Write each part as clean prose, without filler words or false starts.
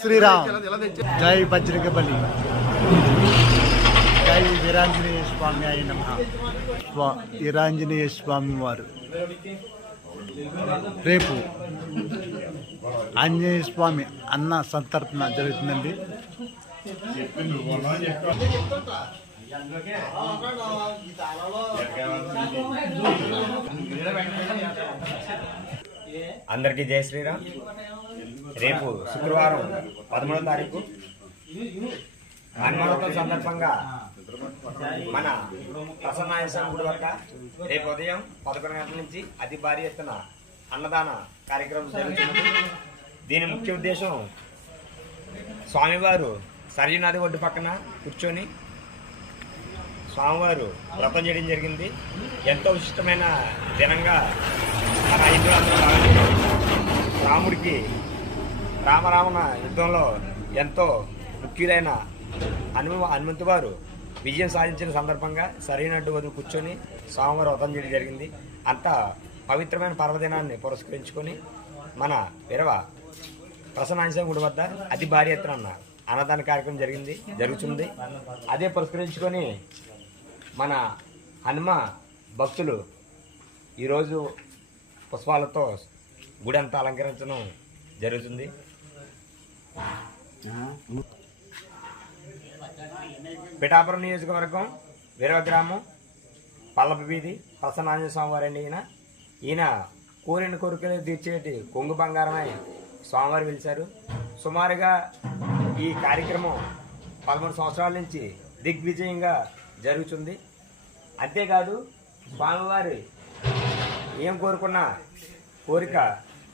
శ్రీరామ్ జై బజరంగబలి జై వీరాంజనేయ స్వామి అయి నమః. వీరాంజనేయ స్వామి వారు రేపు ఆంజనేయ స్వామి అన్న సంతర్పణ జరుగుతుందండి. అందరికీ జై శ్రీరామ్. రేపు శుక్రవారం 13వ తారీఖు హనుమానోత్సవం సందర్భంగా మన ప్రసన్నాయస్వామి గుడి వద్ద రేపు ఉదయం 11 గంటల నుంచి అతి భారీ ఎత్తున అన్నదాన కార్యక్రమం జరుగుతుంది. దీని ముఖ్య ఉద్దేశం స్వామివారు సరయూ నది ఒడ్డు పక్కన కూర్చొని స్వామివారు వ్రతం చేయడం జరిగింది. ఎంతో విశిష్టమైన దినంగా మన హిందువులందరూ రాముడికి రామరావణ యుద్ధంలో ఎంతో ముఖ్యులైన హనుమంతు వారు విజయం సాధించిన సందర్భంగా సరైన వద్ద కూర్చొని స్వామివారు వ్రతం చేయడం జరిగింది. అంత పవిత్రమైన పర్వదినాన్ని పురస్కరించుకొని మన విరవ ప్రసన్నాంజనేయ గుడి వద్ద అతి భారీ ఎత్తున అన్నదాన కార్యక్రమం జరుగుతుంది. అదే పురస్కరించుకొని మన హనుమ భక్తులు ఈరోజు పుష్పాలతో గుడి అంతా అలంకరించడం జరుగుతుంది. పిఠాపురం నియోజకవర్గం వీరవ గ్రామం పల్లపు వీధి ప్రసన్నాంజనేయ స్వామి వారండి. ఈయన కోరిన కోరికలు తీర్చేటి కొంగు బంగారమై స్వామివారు పిలిచారు. సుమారుగా ఈ కార్యక్రమం 13 సంవత్సరాల నుంచి దిగ్విజయంగా జరుగుతుంది. అంతేకాదు స్వామివారి ఏం కోరుకున్న కోరిక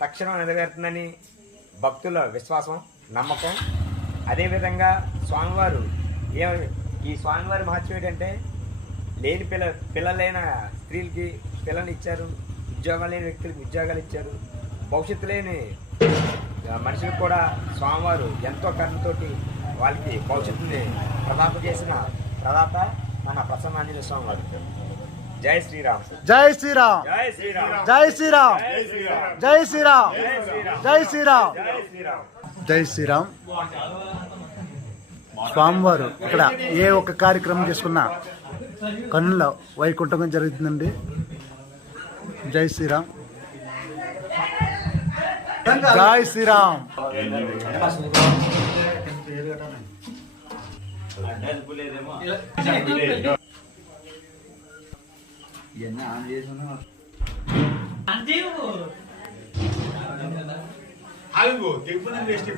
తక్షణం నెరవేరుతుందని భక్తుల విశ్వాసం, నమ్మకం. అదేవిధంగా స్వామివారు ఈ స్వామివారి మహత్యం ఏంటంటే లేని పిల్లలైన స్త్రీలకి పిల్లలు ఇచ్చారు, ఉద్యోగాలు లేని వ్యక్తులకి ఉద్యోగాలు ఇచ్చారు, భవిష్యత్తు లేని మనుషులకు కూడా స్వామివారు ఎంతో కరుణతోటి వాళ్ళకి భవిష్యత్తుని ప్రదాత చేసిన ప్రదాత మన ప్రసన్నాంజనేయ స్వామి వారు. జై శ్రీరామ్. జై శ్రీరామ్. జై శ్రీరామ్. జై శ్రీరామ్. జై శ్రీరామ్. జై శ్రీరామ్. జై శ్రీరామ్. స్వామివారు ఇక్కడ ఏ ఒక్క కార్యక్రమం చేసుకున్నా కన్నుల వైకుంఠం జరుగుతుందండి. జై శ్రీరామ్. జై Sriram. algo que pueden vestir